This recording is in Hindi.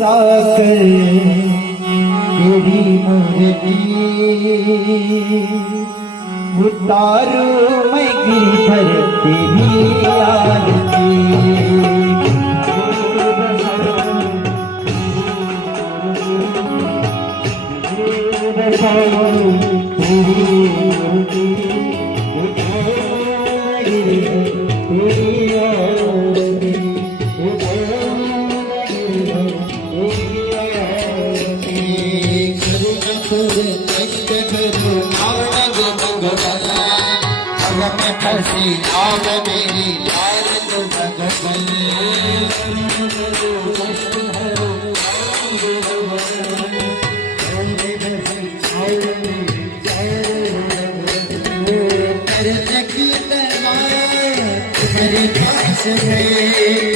तेरी मूर्ति उतारू मैं गिरधर तेरी आरती आग मेरी लाल भगवान कर